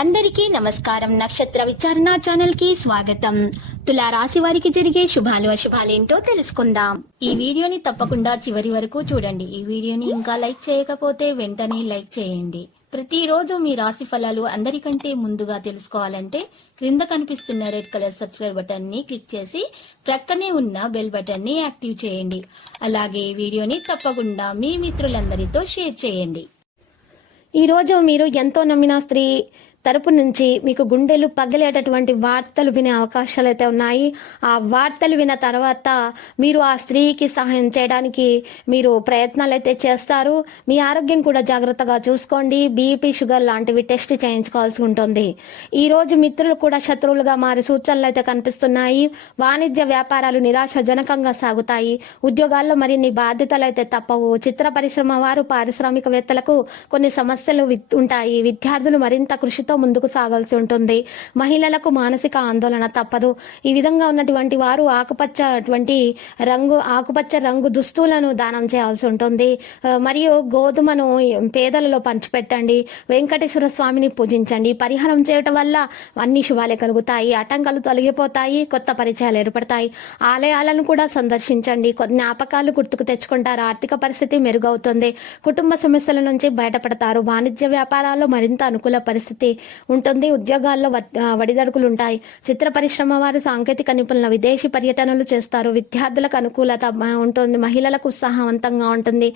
అందరికీ నమస్కారం. నక్షత్ర విచారణ ఛానల్ కి స్వాగతం. తులా రాశి వారికి జరిగే శుభాలు అశుభాలేంటో తెలుసుకుందాం. ఈ వీడియోని తప్పకుండా చివరి వరకు చూడండి. ఈ వీడియోని ఇంకా లైక్ చేయకపోతే వెంటనే లైక్ చేయండి. ప్రతిరోజు మీ రాశి ఫలాలు అందరికంటే ముందుగా తెలుసుకోవాలంటే క్రింద కనిపిస్తున్న రెడ్ కలర్ సబ్స్క్రైబ్ బటన్ ని క్లిక్ చేసి ప్రక్కనే ఉన్న బెల్ బటన్ ని యాక్టివ్ చేయండి. అలాగే ఈ వీడియోని తప్పకుండా మీ మిత్రులందరితో షేర్ చేయండి. ఈ రోజు మీరు ఎంతో నమ్మిన స్త్రీ తరపు నుంచి మీకు గుండెలు పగిలేటటువంటి వార్తలు వినే అవకాశాలు అయితే ఉన్నాయి. ఆ వార్తలు విన్న తర్వాత మీరు ఆ స్త్రీకి సహాయం చేయడానికి మీరు ప్రయత్నాలు అయితే చేస్తారు. మీ ఆరోగ్యం కూడా జాగ్రత్తగా చూసుకోండి. బీపీ, షుగర్ లాంటివి టెస్ట్ చేయించుకోవాల్సి ఉంటుంది. ఈ రోజు మిత్రులు కూడా శత్రువులుగా మారే సూచనలు అయితే కనిపిస్తున్నాయి. వాణిజ్య వ్యాపారాలు నిరాశజనకంగా సాగుతాయి. ఉద్యోగాల్లో మరిన్ని బాధ్యతలు అయితే తప్పవు. చిత్ర పరిశ్రమ వారు, పారిశ్రామికవేత్తలకు కొన్ని సమస్యలు ఉంటాయి. విద్యార్థులు మరింత కృషి ముందుకు సాగాల్సి ఉంటుంది. మహిళలకు మానసిక ఆందోళన తప్పదు. ఈ విధంగా ఉన్నటువంటి వారు ఆకుపచ్చ రంగు దుస్తులను దానం చేయాల్సి ఉంటుంది. మరియు గోధుమను పేదలలో పంచిపెట్టండి. వెంకటేశ్వర స్వామిని పూజించండి. పరిహారం చేయటం వల్ల అన్ని శుభాలే కలుగుతాయి. ఆటంకాలు తొలగిపోతాయి. కొత్త పరిచయాలు ఏర్పడతాయి. ఆలయాలను కూడా సందర్శించండి. జ్ఞాపకాలు గుర్తుకు తెచ్చుకుంటారు. ఆర్థిక పరిస్థితి మెరుగవుతుంది. కుటుంబ సమస్యల నుంచి బయటపడతారు. వాణిజ్య వ్యాపారాల్లో మరింత అనుకూల పరిస్థితి ఉంటుంది. ఉద్యోగాల్లో వడిదడుకులు ఉంటాయి. చిత్ర పరిశ్రమ వారు సాంకేతిక నిపుణుల విదేశీ పర్యటనలు చేస్తారు. విద్యార్థులకు అనుకూలత ఉంటుంది. మహిళలకు ఉత్సాహవంతంగా ఉంటుంది.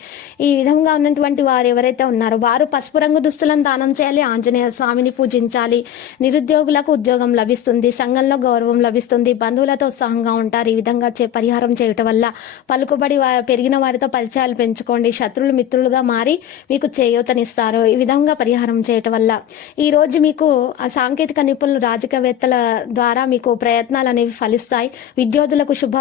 ఈ విధంగా ఉన్నటువంటి వారు ఎవరైతే ఉన్నారో వారు పసుపు రంగు దుస్తులను దానం చేయాలి. ఆంజనేయ స్వామిని పూజించాలి. నిరుద్యోగులకు ఉద్యోగం లభిస్తుంది. సంఘంలో గౌరవం లభిస్తుంది. బంధువులతో ఉత్సాహంగా ఉంటారు. ఈ విధంగా పరిహారం చేయటం వల్ల పలుకుబడి పెరిగిన వారితో పరిచయాలు పెంచుకోండి. శత్రువులు మిత్రులుగా మారి మీకు చేయూతనిస్తారు. ఈ విధంగా పరిహారం చేయటం వల్ల ఈ రోజు మీకు ఆ సాంకేతిక నిపుణులు, రాజకీయవేత్తల ద్వారా మీకు ప్రయత్నాలు అనేవి ఫలిస్తాయి. విద్యార్థులకు శుభ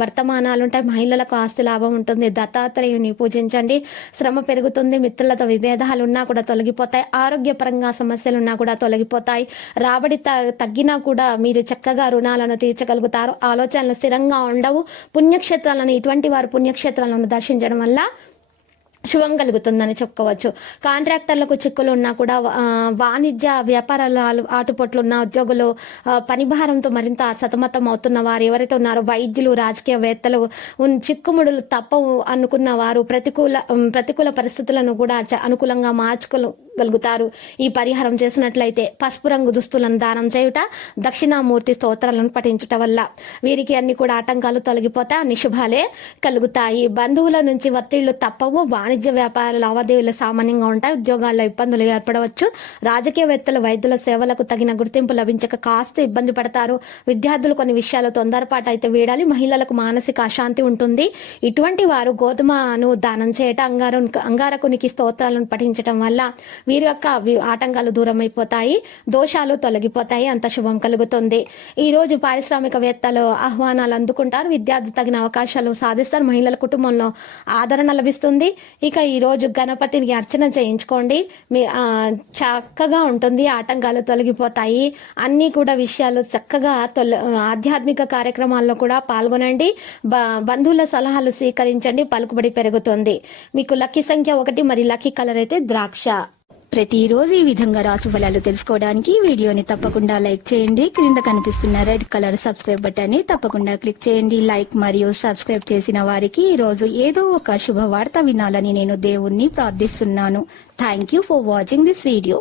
వర్తమానాలు ఉంటాయి. మహిళలకు ఆస్తి లాభం ఉంటుంది. దత్తాత్రేయుని పూజించండి. శ్రమ పెరుగుతుంది. మిత్రులతో విభేదాలు ఉన్నా కూడా తొలగిపోతాయి. ఆరోగ్యపరంగా సమస్యలు ఉన్నా కూడా తొలగిపోతాయి. రాబడి తగ్గినా కూడా మీరు చక్కగా రుణాలను తీర్చగలుగుతారు. ఆలోచనలు స్థిరంగా ఉండవు. పుణ్యక్షేత్రాలను ఇటువంటి వారు పుణ్యక్షేత్రాలను దర్శించడం వల్ల శుభం కలుగుతుందని చెప్పుకోవచ్చు. కాంట్రాక్టర్లకు చిక్కులు ఉన్నా కూడా వాణిజ్య వ్యాపారాలు ఆటుపోట్లు ఉన్న ఉద్యోగులు పని భారంతో మరింత సతమతం అవుతున్న వారు ఎవరైతే ఉన్నారో వైద్యులు, రాజకీయవేత్తలు చిక్కుముడులు తప్పవు అనుకున్న వారు ప్రతికూల పరిస్థితులను కూడా అనుకూలంగా మార్చుకోగలుగుతారు. ఈ పరిహారం చేసినట్లయితే పసుపు రంగు దుస్తులను దానం చేయుట, దక్షిణామూర్తి స్తోత్రాలను పఠించటం వల్ల వీరికి అన్ని కూడా ఆటంకాలు తొలగిపోతాయి. అన్ని శుభాలే కలుగుతాయి. బంధువుల నుంచి ఒత్తిళ్లు తప్పవు. వాణిజ్య వ్యాపార లావాదేవీలు సామాన్యంగా ఉంటాయి. ఉద్యోగాల్లో ఇబ్బందులు ఏర్పడవచ్చు. రాజకీయవేత్తలు, వైద్యుల సేవలకు తగిన గుర్తింపు లభించక కాస్త ఇబ్బంది పడతారు. విద్యార్థులు కొన్ని విషయాలు తొందరపాటు అయితే వీడాలి. మహిళలకు మానసిక అశాంతి ఉంటుంది. ఇటువంటి వారు గోధుమను దానం చేయటం, అంగారకునికి స్తోత్రాలను పఠించటం వల్ల వీరి యొక్క ఆటంకాలు దూరమైపోతాయి. దోషాలు తొలగిపోతాయి. అంత శుభం కలుగుతుంది. ఈ రోజు పారిశ్రామికవేత్తలు ఆహ్వానాలు అందుకుంటారు. విద్యార్థులు తగిన అవకాశాలు సాధిస్తారు. మహిళల కుటుంబంలో ఆదరణ లభిస్తుంది. ఇక ఈ రోజు గణపతిని అర్చన చేయించుకోండి. మీ చక్కగా ఉంటుంది. ఆటంకాలు తొలగిపోతాయి. అన్ని కూడా విషయాలు చక్కగా ఆధ్యాత్మిక కార్యక్రమాల్లో కూడా పాల్గొనండి. బంధువుల సలహాలు స్వీకరించండి. పలుకుబడి పెరుగుతుంది. మీకు లక్కీ సంఖ్య 1 మరి లక్కీ కలర్ అయితే ద్రాక్ష. ప్రతిరోజు ఈ విధంగా రాశి ఫలాలు తెలుసుకోవడానికి వీడియోని తప్పకుండా లైక్ చేయండి. క్రింద కనిపిస్తున్న రెడ్ కలర్ సబ్స్క్రైబ్ బటన్ ని తప్పకుండా క్లిక్ చేయండి. లైక్ మరియు సబ్స్క్రైబ్ చేసిన వారికి ఈ రోజు ఏదో ఒక శుభవార్త వినాలని నేను దేవుణ్ణి ప్రార్థిస్తున్నాను. Thank you for watching this video.